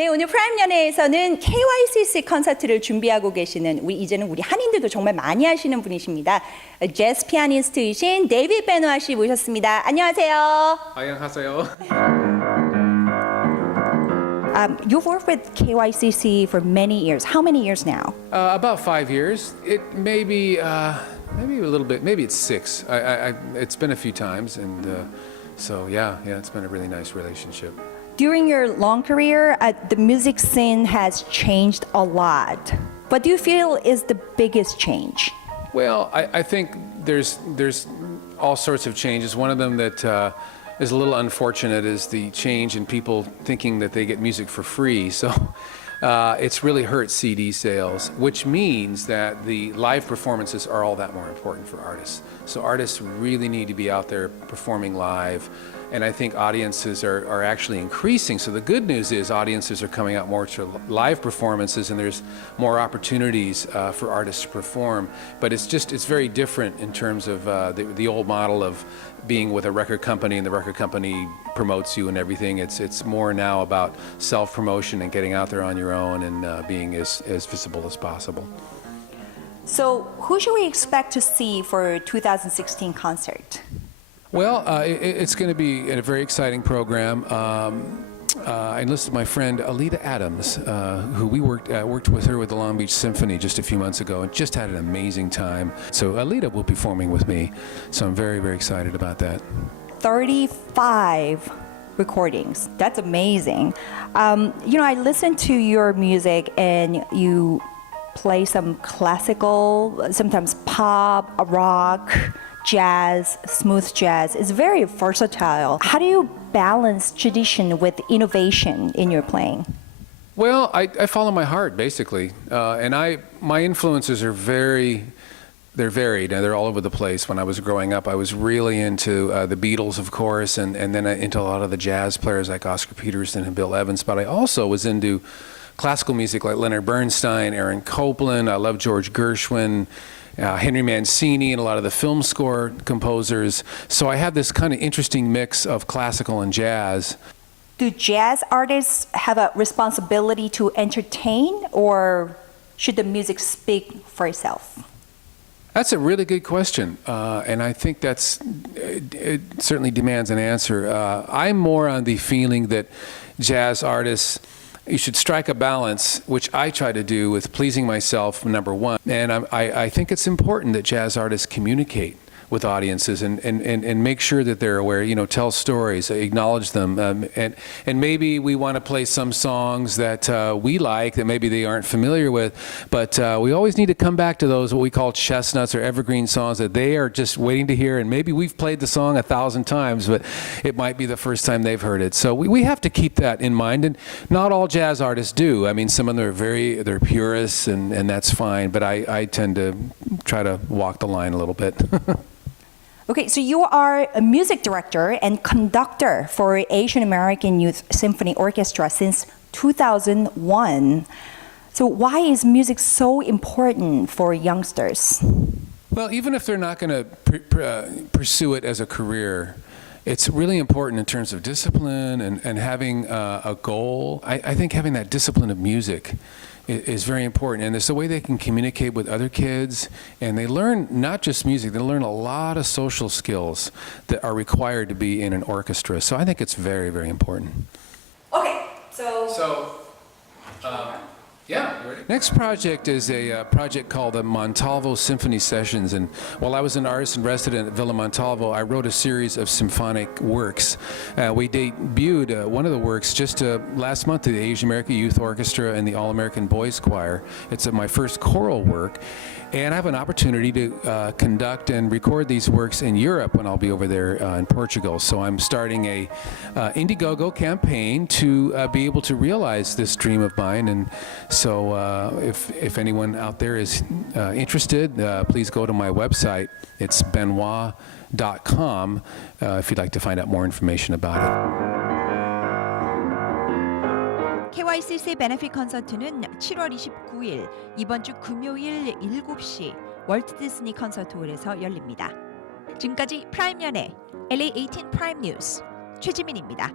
네, 오늘 프라임 연예에서는 KYCC 콘서트를 준비하고 계시는 이제는 우리 한인들도 정말 많이 하시는 분이십니다. 재즈 피아니스트이신 데이비드 베노아 씨 모셨습니다. 안녕하세요. 안녕하세요. You've worked with KYCC for many years. How many years now? About 5 years. It may be maybe a little bit. Maybe it's 6. It's been a few times, and so yeah, it's been a really nice relationship. During your long career, the music scene has changed a lot. What do you feel is the biggest change? Well, I think there's all sorts of changes. One of them that is a little unfortunate is the change in people thinking that they get music for free. So it's really hurt CD sales, which means that the live performances are all that more important for artists. So artists really need to be out there performing live. And I think audiences are actually increasing. So the good news is audiences are coming out more to live performances, and there's more opportunities for artists to perform. But it's very different in terms of the old model of being with a record company and the record company promotes you and everything. It's more now about self-promotion and getting out there on your own and being as visible as possible. So who should we expect to see for 2016 concert? Well, it's going to be a very exciting program. I enlisted my friend Alita Adams, who we worked with her with the Long Beach Symphony just a few months ago, and just had an amazing time. So Alita will be performing with me, so I'm very, very excited about that. 35 recordings. That's amazing. I listen to your music, and you play some classical, sometimes pop, rock, jazz, smooth jazz. It's very versatile. How do you balance tradition with innovation in your playing? Well, I follow my heart, basically. And my influences are they're varied, and they're all over the place. When I was growing up, I was really into the Beatles, of course, and then into a lot of the jazz players like Oscar Peterson and Bill Evans. But I also was into classical music like Leonard Bernstein, Aaron Copland. I love George Gershwin, Henry Mancini, and a lot of the film score composers. So I have this kind of interesting mix of classical and jazz. Do jazz artists have a responsibility to entertain, or should the music speak for itself? That's a really good question, and I think it certainly demands an answer. I'm more on the feeling that jazz artists, you should strike a balance, which I try to do with pleasing myself, number one. And I think it's important that jazz artists communicate with audiences and make sure that they're aware, tell stories, acknowledge them. And maybe we want to play some songs that we like that maybe they aren't familiar with, but we always need to come back to those, what we call chestnuts or evergreen songs that they are just waiting to hear. And maybe we've played the song 1,000 times, but it might be the first time they've heard it. So we have to keep that in mind. And not all jazz artists do. I mean, some of them they're purists, and that's fine. But I tend to try to walk the line a little bit. Okay, so you are a music director and conductor for Asian American Youth Symphony Orchestra since 2001. So why is music so important for youngsters? Well, even if they're not going to pursue it as a career, it's really important in terms of discipline and having a goal. I think having that discipline of music is very important, and it's the way they can communicate with other kids, and they learn not just music, they learn a lot of social skills that are required to be in an orchestra. So I think it's very, very important. Okay, Yeah. Next project is a project called the Montalvo Symphony Sessions, and while I was an artist in resident at Villa Montalvo, I wrote a series of symphonic works. We debuted one of the works just last month to the Asian American Youth Orchestra and the All-American Boys Choir. It's my first choral work, and I have an opportunity to conduct and record these works in Europe when I'll be over there in Portugal. So I'm starting a Indiegogo campaign to be able to realize this dream of mine. And so if anyone out there is interested, please go to my website. It's benoit.com if you'd like to find out more information about it. KYCC 베네핏 콘서트는 7월 29일 이번 주 금요일 7시 월트 디즈니 콘서트홀에서 열립니다. 지금까지 프라임 연예 LA18 프라임 뉴스 최지민입니다.